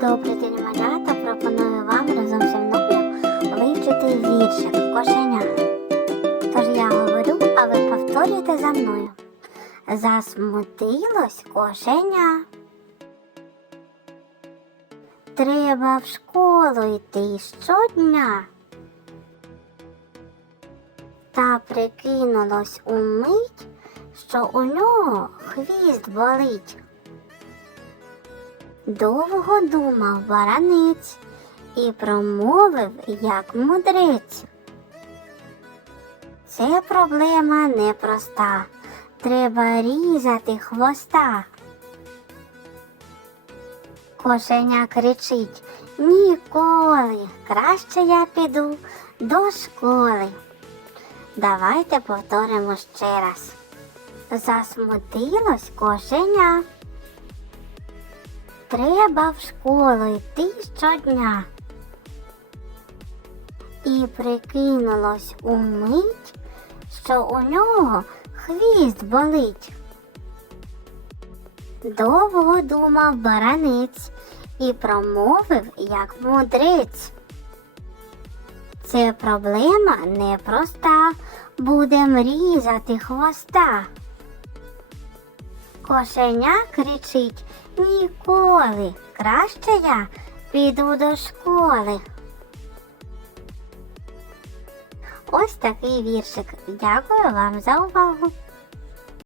Добрий день, малята. Пропоную вам разом зі мною вивчити віршик кошеня. Тож я говорю, а ви повторюйте за мною. Засмутилось кошеня. Треба в школу йти щодня. Та прикинулось умить, що у нього хвіст болить. Довго думав баранець і промовив, як мудрець. Це проблема непроста. Треба різати хвоста. Кошеня кричить Ніколи, краще я піду до школи. Давайте повторимо ще раз. Засмутилось кошеня. Треба в школу йти щодня. І прикинулось умить, що у нього хвіст болить. Довго думав баранець і промовив, як мудрець. Це проблема непроста, будем різати хвоста. Кошеня кричить Ніколи, краще я піду до школи. Ось такий віршик. Дякую вам за увагу.